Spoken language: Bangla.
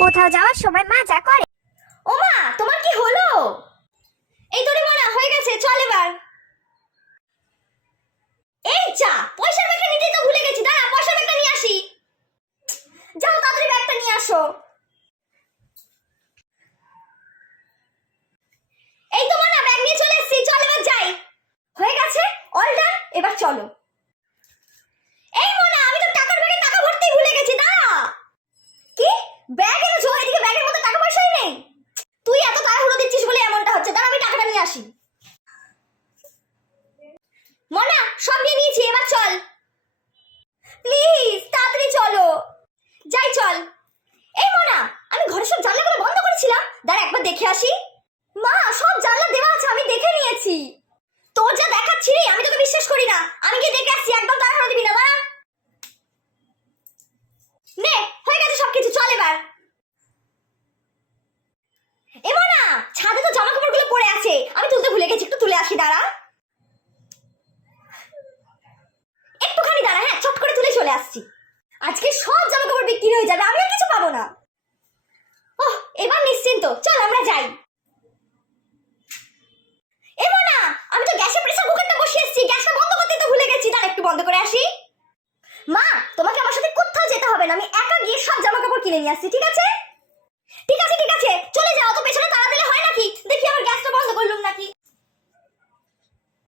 কোথাও যাওয়ার সময় মজা করে। ও মা, তোমার কি হলো? এই তোরে মনা হয়ে গেছে, চল এবার। এই যা, পয়সার ব্যাগটা নিতে তো ভুলে গেছি, দাঁড়া পয়সার ব্যাগটা নিয়ে আসি। যাও তাড়াতাড়ি ব্যাগটা নিয়ে আসো। এই তো মনা, ব্যাগ নিয়ে চলে এসেছি, চল এবার যাই। হয়ে গেছে, অল ডান, এবার চলো। এই মনা, আমি তো টাকার ব্যাগে টাকা ভরতেই ভুলে গেছি, দাঁড়া। কি ব্যাগ এনেছো? এদিকে ব্যাগের মধ্যে টাকা পয়সাই নেই। তুই এত তাড়াহুড়ো দিচ্ছিস বলে এমনটা হচ্ছে, দাঁড়া আমি টাকাটা নিয়ে আসি। মনা, সব নিয়ে নিয়েছি, এবার চল। প্লিজ তাড়াতাড়ি চলো। যাই চল। এই মনা, আমি ঘরের সব জানলাগুলো বন্ধ করেছিলাম, দাঁড়া একবার দেখে আসি। মা, সব জানলা দেওয়া আছে, আমি দেখে নিয়েছি। তোর যা দেখাচ্ছি রে, আমি তোকে বিশ্বাস করি না। আমি গিয়ে দেখে আসছি, একদম তাড়াহুড়ো দিবি না, দাঁড়া। নে, হয়ে গেছে সবকিছু, চল এবার। এ মনা, ছাদে তো জামা কাপড়গুলো পড়ে আছে, আমি তুলতে ভুলে গেছি, একটু তুলে আসি, দাঁড়া। একটুখানি দাঁড়া, হ্যাঁ চট করে তুলে চলে আসছি। আজকে সব জামা কাপড় বিক্রি হয়ে যাবে, আমি আর কিছু পাবো না। ওহ, এবার নিশ্চিন্ত, চল আমরা যাই। এ মনা, আমি তো গ্যাসে প্রেসার কুকারটা বসিয়ে এসেছি, গ্যাসটা বন্ধ করতে তো ভুলে গেছি, দাঁড়া একটু বন্ধ করে আসি। মা, তোমাকে আমার সাথে কোথাও যেতে হবে না, আমি একা গিয়ে সব জামা কাপড় কিনে নিয়ে আসছি, ঠিক আছে?